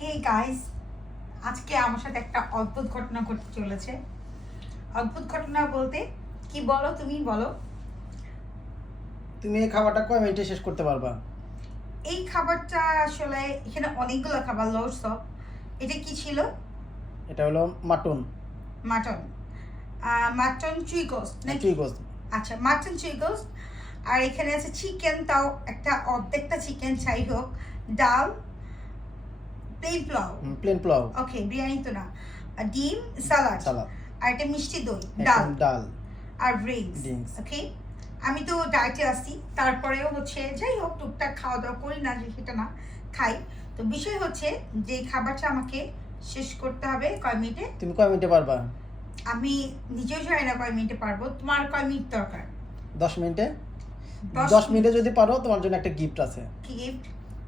Hey guys, আজকে আমার সাথে একটা অদ্ভুত ঘটনা ঘটতে চলেছে। অদ্ভুত ঘটনা বলতে কি বলো, তুমি বলো। তুমি এই খাবারটা কয় মিনিটে শেষ করতে পারবা? এই খাবারটা আসলে এখানে অনেকগুলো খাবার লোডস অফ। এটা কি ছিল? এটা হলো মাটন। মাটন। মাটন চুইগোস নাকি? চুই গোস। আচ্ছা, মাটন চুইগোস। আর এখানে আছে চিকেন, তাও একটা অর্ধেকটা চিকেন, যাই হোক। ডাল, প্লেন পোলাও। প্লেন পোলাও। ওকে, বিরিয়ানি তো না। ডিম, স্যালাড। সালাদ। আর একটা মিষ্টি দই, ডাল একদম ডাল। আর ড্রিঙ্কস। ড্রিঙ্কস। ওকে, আমি তো ডায়েটে আসি, তারপরেও হচ্ছে যাই হোক টুকটাক খাওয়া দাওয়া করি না যে সেটা না, খাই। তো বিষয় হচ্ছে যে খাবারটা আমাকে শেষ করতে হবে কয় মিনিটে। তুমি কয় মিনিটে পারবা? আমি নিজেও জানি না কয় মিনিটে পারবো। তোমার কয় মিনিট দরকার? 10 মিনিটে। 10 10 মিনিটে যদি পারো তোমার জন্য একটা গিফট আছে। কি গিফট?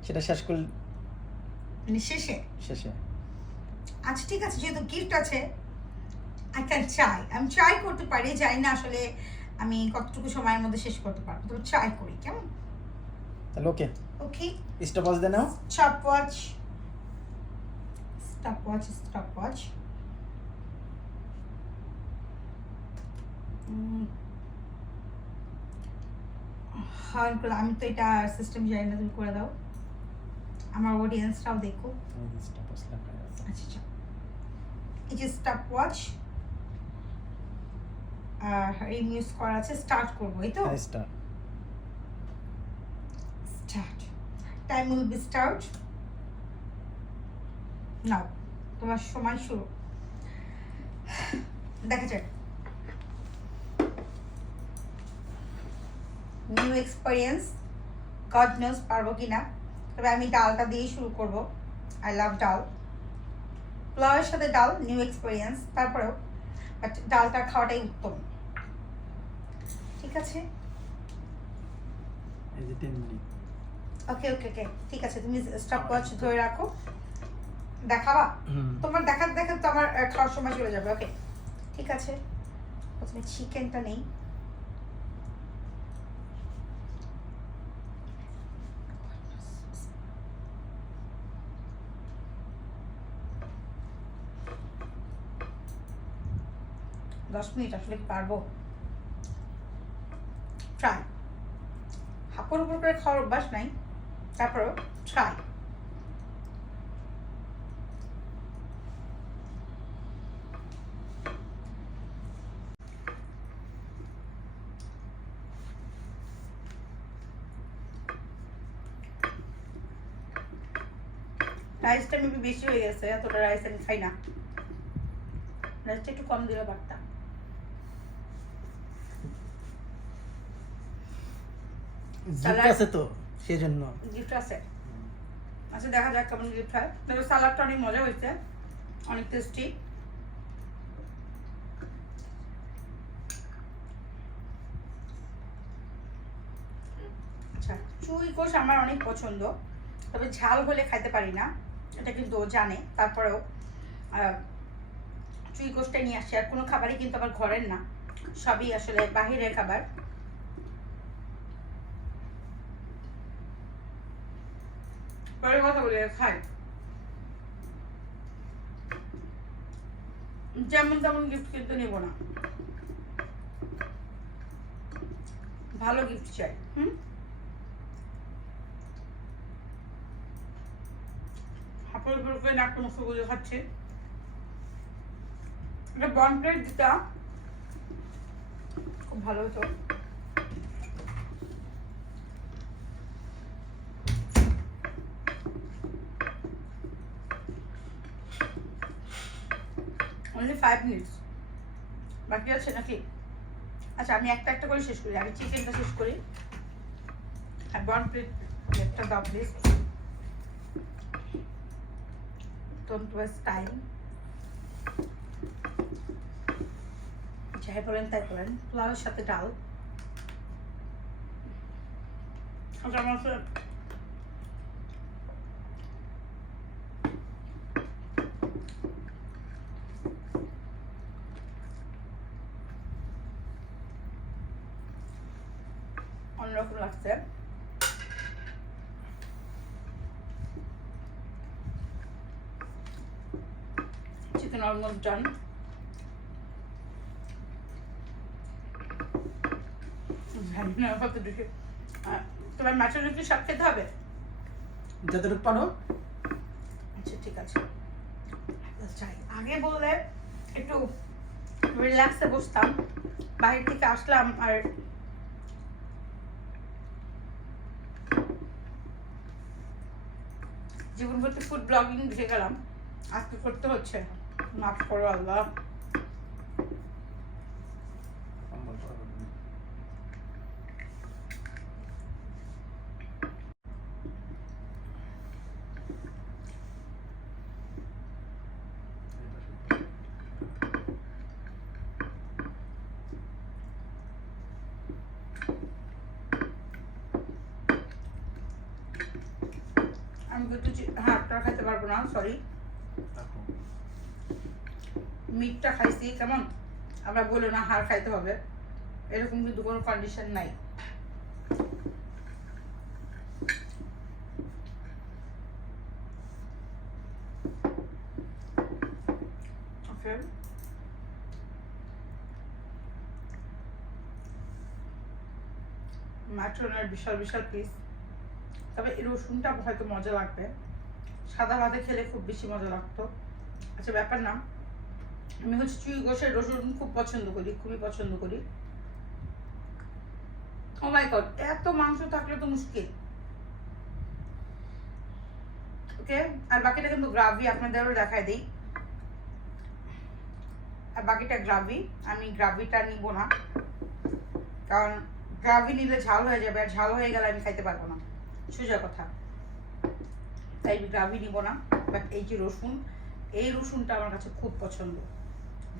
সেটা শেষ করলে মানে শেষে? শেষে। আচ্ছা ঠিক আছে, যেহেতু গিফট আছে আই ক্যান ট্রাই। আমি ট্রাই করতে পারি, জানি না আসলে আমি কতটুকু সময়ের মধ্যে শেষ করতে পারবো, তো ট্রাই করি কেমন। তাহলে ওকে, ওকে, স্টপওয়াচ দিয়ে নাও। Stopwatch, stopwatch, stopwatch. আমি তো এটা সিস্টেম জানি না, তুমি করে দাও। আমার অডিয়েন্সটাও দেখো। স্টপওয়াচ লেখা আছে। আচ্ছা আচ্ছা, এই যে স্টপওয়াচ আর ইউজ করা আছে। স্টার্ট করবো, এই তো। হ্যাঁ, start. Start, time will be start now. তোমার সময় শুরু। দেখা যাক নিউ এক্সপিরিয়েন্স, গড নোজ পারবো কিনা। তবে আমি ডালটা দিয়েই শুরু করব। আই লাভ ডাল। পোলাওয়ের সাথে ডাল, নিউ এক্সপিরিয়েন্স। তারপরেও বাট ডালটা খাওয়াটাই উত্তম। ঠিক আছে, এই যে 10 মিনিট। ওকে ওকে ওকে, ঠিক আছে। তুমি স্টপওয়াচ ধরে রাখো। দেখাবা? তোমার দেখাতে দেখাতে তো আমার খাওয়ার সময় চলে যাবে। ওকে ঠিক আছে, প্রথমে চিকেনটা নেই। দশ মিনিট আসলে কি পারবো? ট্রাই। হাঁপুর উপর করে খাওয়ার অভ্যাস নাই, তারপরও ট্রাই। রাইসটা মেবি বেশি হয়ে গেছে, এতটা রাইস আমি খাই না। রাইসটা একটু কম দিলে পারতাম। গিফট আছে তো সেজন্য। গিফট আছে। আচ্ছা দেখা যাক কেমন গিফট হয়। তবে সালাডটা অনেক মজা হয়েছে, অনেক টেস্টি। আচ্ছা, চুই গোশ আমার অনেক পছন্দ, তবে ঝাল হলে খাইতে পারি না, এটা কিন্তু ও জানে। তারপরেও চুই গোশটাই নিয়ে আসছে। আর কোনো খাবারই কিন্তু আমার ঘরের না, সবই আসলে বাহিরের খাবার। পরে কথা বলে খাই, যেমন তেমন গিফট কিন্তু নেব না, ভালো গিফট চাই। হাঁপুর উপর করে নাট্য মুখ গুলো খাচ্ছে। এটা বনপ্লেট দিতা খুব ভালো হতো। অনলি 5 মিনিটস বাকি আছে নাকি? আচ্ছা আমি একটা একটা করে শেষ করি, আগে চিকেনটা শেষ করি। আর বনপ্লেট একটা দাও প্লিজ। Don't waste time. যাই বলেন তাই করেন। পোলাওয়ের সাথে ডাল। আচ্ছা আমার অন্যরকম লাগছে। Chicken almost done. জানি না কতটুকু তোমার মাছের কি সব খেতে হবে? যতটুকু পারো। আচ্ছা ঠিক আছে, চাই আগে বললে একটু রিল্যাক্সে বসতাম, বাইরে থেকে আসলাম আর জীবন প্রতি ফুড ব্লগিং ঢুকে গেলাম, আজকে করতে হচ্ছে, মাফ করো আল্লাহ। আমি কিন্তু হাড়টা খাইতে পারবো না, সরি, মিটটা খাইছি, কেমন আমরা বলে না হাড় খাইতে হবে, এরকম কিন্তু কোনো কন্ডিশন নাই। ওকে, মাটনের বিশাল বিশাল পিস, তবে এই রসুনটা হয়তো মজা লাগবে, সাদা ভাতে খেলে খুব বেশি মজা লাগতো। আচ্ছা ব্যাপার না, আমি হচ্ছে চুই গোশের রসুন খুব পছন্দ করি, খুবই পছন্দ করি। ও মাই গড, এত মাংস থাকলে তো মুশকিল। ওকে, আর বাকিটা কিন্তু গ্রাভি, আপনাদেরও দেখাই দিই, আর বাকিটা গ্রাভি। আমি গ্রাভিটা নিব না, কারণ গ্রাভি নিলে ঝাল হয়ে যাবে, আর ঝাল হয়ে গেলে আমি খাইতে পারবো না, সোজা কথা। তাই আমি গ্রাভি নিব না। বাট এই যে রসুন, এই রসুনটা আমার কাছে খুব পছন্দ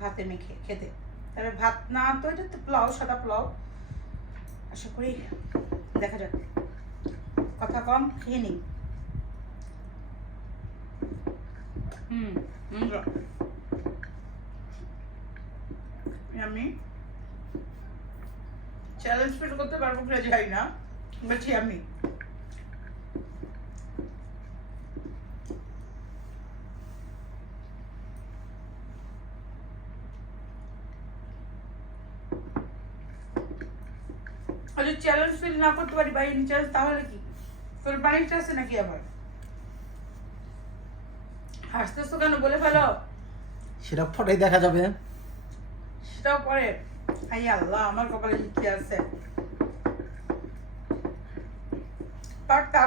ভাতে মেখে খেতে। তবে ভাত না তো, এটা তো পোলাও, সাদা পোলাও। আশা করি দেখা যাক, কথা কম, খেয়ে নিই। আমি চ্যালেঞ্জ ফিল করতে পারবো কিনা যাই না, বলছি আমি যদি চ্যালেঞ্জ ফিল না করতে পারি বাই এনি চান্স, তাহলে কি তোর বাড়িটা আছে নাকি? আবার হাসতেছো কেন, বলে ফেলো। সেটা ফটোই দেখা যাবে। সেটাও পরে, হাই আল্লাহ, আমার কপালে কি আছে। পাটটা,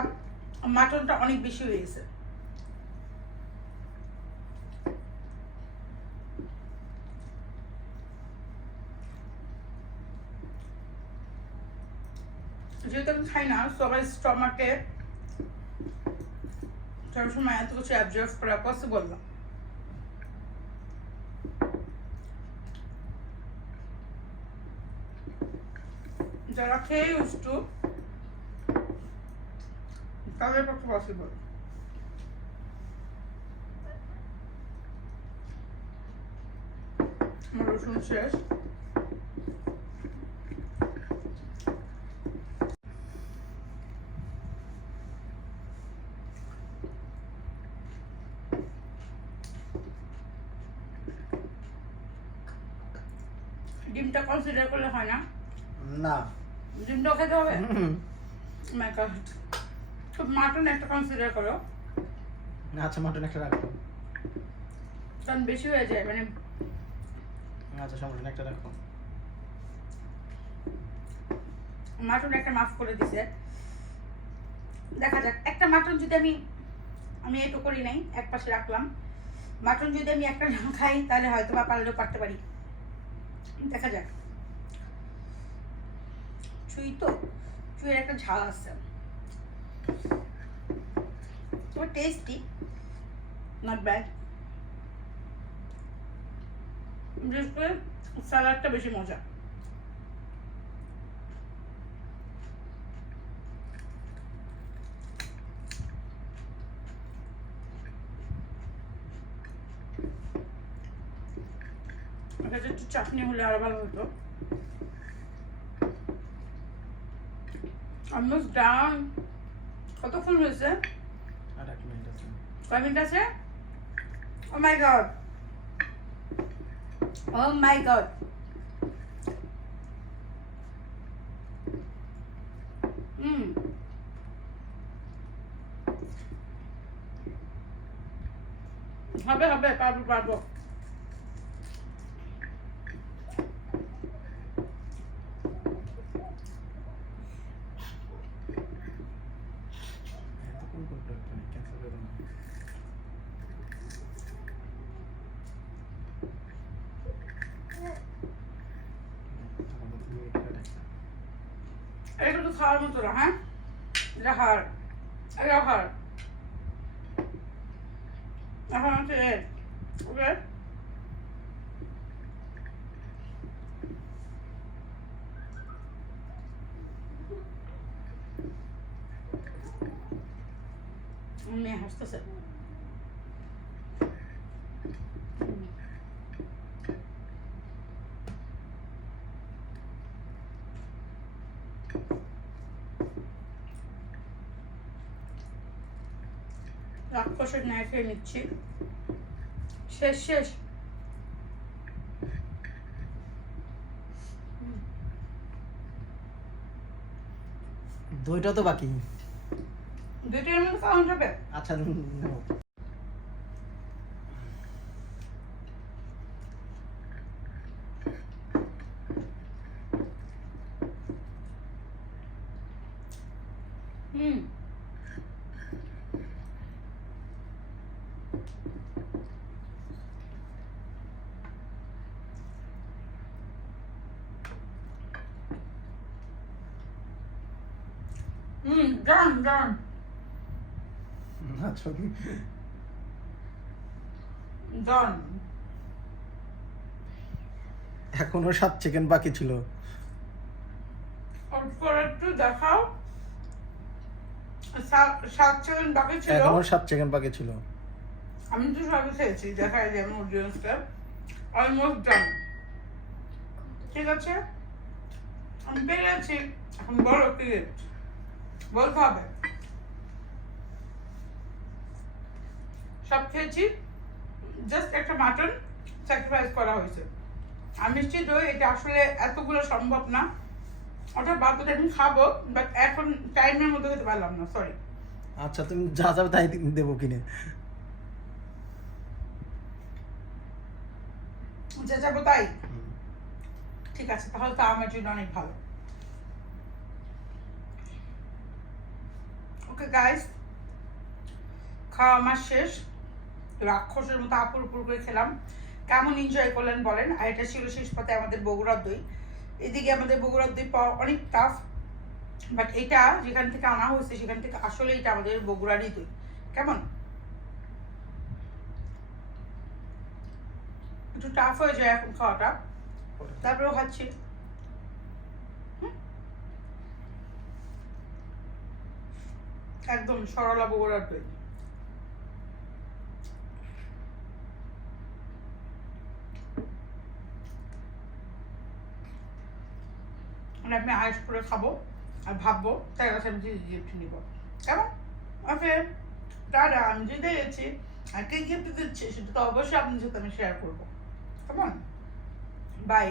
মাটনটা অনেক বেশি হয়ে গেছে। যেহেতু আমি খাই না, সবাই স্টমাকে সবসময় এত কিছু অ্যাবজর্ভ করা পসিবল না। যারা খেয়ে উঠতো তাদের পক্ষে পসিবল। আমার রসুন শেষ। ডিমটা কনসিডার করলে হয় না? না, ডিমটাও খেতে হবে। মাই গড, মাটন একটা কনসিডার করো। আচ্ছা মাটন একটা রাখো। কারণ বেশি হয়ে যায়, মানে আচ্ছা সমস্যা একটা রাখো। মাটন একটা মাফ করে দিছে। দেখা যাক, একটা মাটন যদি আমি এটু করি নাই, এক পাশে রাখলাম। মাটন যদি আমি একটা না খাই, তাহলে হয়তো বা পারলেও পারতে পারি, দেখা যাক। চুই তো, চুইয়ের একটা ঝাল আছে, তবে টেস্টি, নট ব্যাড। বিশেষ করে স্যালাডটা বেশি মজা। এটা একটু চাটনি হলে আরো ভালো হতো। Almost done. কতক্ষণ হয়েছে? আর 1 মিনিট আছে। কয় মিনিট আছে? ও মাই গড, Oh my god. হবে হবে, পারবো পারবো। এতক্ষণ করতে হতো না, cancel করে দাও না। আমাদের 2 মিনিট করে রাখতে। এটা তো খাওয়ার মতো না, হ্যাঁ? এটা হাড়, এটা হাড়। এখন হচ্ছে ওকে। মেয়ে হাসতেছে। রাক্ষসের ন্যায় খেয়ে নিচ্ছি। শেষ শেষ। দইটা তো বাকি। দুইটার মধ্যে খাওয়ানো যাবে? আচ্ছা নাও। হুম। ডান ডান। আচ্ছা ডান। এখনো 7 সেকেন্ড বাকি ছিল। করে একটু দেখাও। 7 সেকেন্ড বাকি ছিল। এখনো 7 সেকেন্ড বাকি ছিল। আমি তো সবই খেয়েছি, দেখাই যে আমি অডিয়েন্সকে অলমোস্ট ডান। ঠিক আছে, আমি পেরে গেছি। এখন বলো কি বলতে হবে। সব খেয়েছি, জাস্ট একটা মাটন স্যাক্রিফাইস করা হয়েছে। আর মিষ্টি দই এটা আসলে এতগুলো সম্ভব না, ওটা বাদ আমি খাবো, বাট এখন টাইমের মধ্যে খেতে পারলাম না, সরি। আচ্ছা তুমি যা যাবে তাই দেবো কিনে। যা যাবো তাই, ঠিক আছে, তাহলে তো আমার জন্য অনেক ভালো। ওকে গাইস, খাওয়া আমার শেষ। রাক্ষসের মতো আপুর উপর করে খেলাম। কেমন এনজয় করলেন বলেন। আর এটা ছিল শেষ পাতে আমাদের বগুড়ার দই। এদিকে আমাদের বগুড়ার দই পাওয়া অনেক টাফ, বাট এটা যেখান থেকে আনা হয়েছে সেখান থেকে আসলে এটা আমাদের বগুড়ারই দই। কেমন একটু টাফ হয়ে যায় এখন খাওয়াটা, তারপরেও খাচ্ছি। একদম সরলা বগুড়ার দই। মানে আপনি আয়েস করে খাবো আর ভাববো তার কাছে আমি গিফট নিব। কেমন? ওকে, দাদা আমি জিতে গেছি। আর কে গিফট দিচ্ছে সেটা তো অবশ্যই আপনার সাথে আমি শেয়ার করবো। কেমন? বাই।